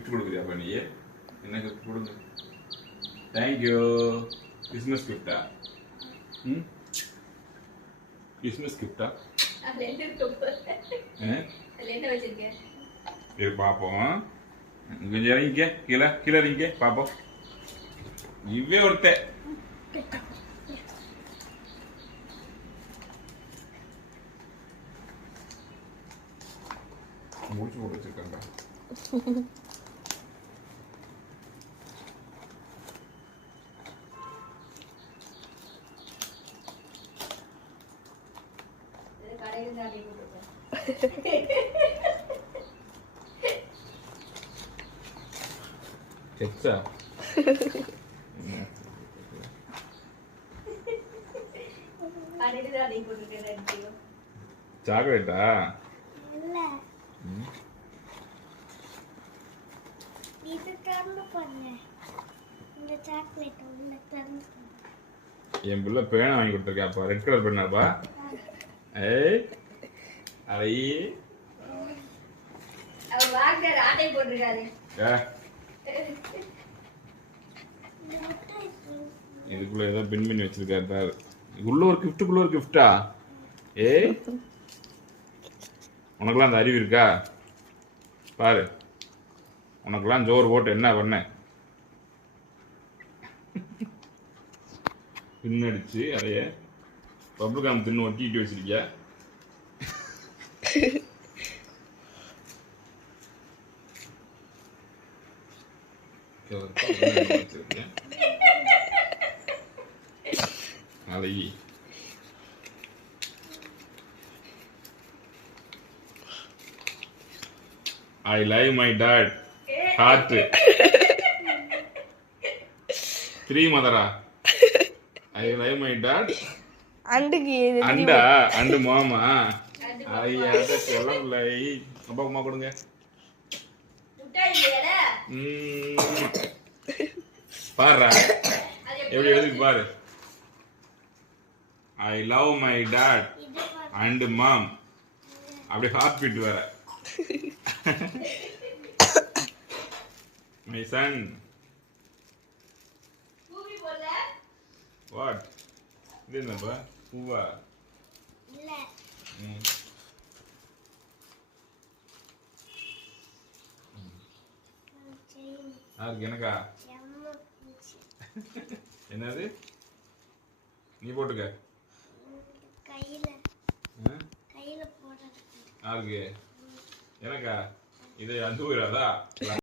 Gift கொடுக்குறியாப்பா நீ? என்ன gift கொடுங்க? தேங்க்யூ. கிறிஸ்மஸ் கிஃப்டா? ம், கிறிஸ்மஸ் கிஃப்டா? இது பார்ப்போம். கொஞ்சம் இறங்கிக்க, கீழே கீழே இறங்கிக்க பார்ப்போம். இவே ஒருத்த முடிச்சு போட்டு வச்சிருக்காங்க. செக்ஸா? சாக்லேட்டா? என் பிள்ளை பேனா வாங்கி கொடுத்துருக்காப்பா. Red colour பேனாப்பா. ஏய் அரை இதுக்குள்ள ஏதோ பின் பண்ணி வச்சிருக்காரு. உள்ள ஒரு கிஃப்ட்டுக்குள்ள ஒரு கிஃப்டா? ஏய் உனக்கெல்லாம் அந்த அறிவு இருக்கா பாரு. உனக்கெல்லாம் ஜோறு போட்டு என்ன பண்ண? பின்னடிச்சு அதைய பப்ளிகாம் தின்னு ஒட்டிட்டு வச்சிருக்கியா? நாளைக்கு I love my dad. Heart. 3 Mathura. I love my dad. And மாமா. ஐயா சொல்லலை. அப்பா அம்மா கொடுங்க. பாரு எப்படி எழுதுக்கு பாரு. I love my dad and mom. அப்படியே ஹார்ட் பீட் வேற. My son. What? இது என்னப்பா? பூவா? இல்ல. யாருக்கு? எனக்கா? என்னது? நீ போட்டுக்க. கையில போடுறது. யாருக்கு? எனக்கா? இது அந்து போயிடாதா?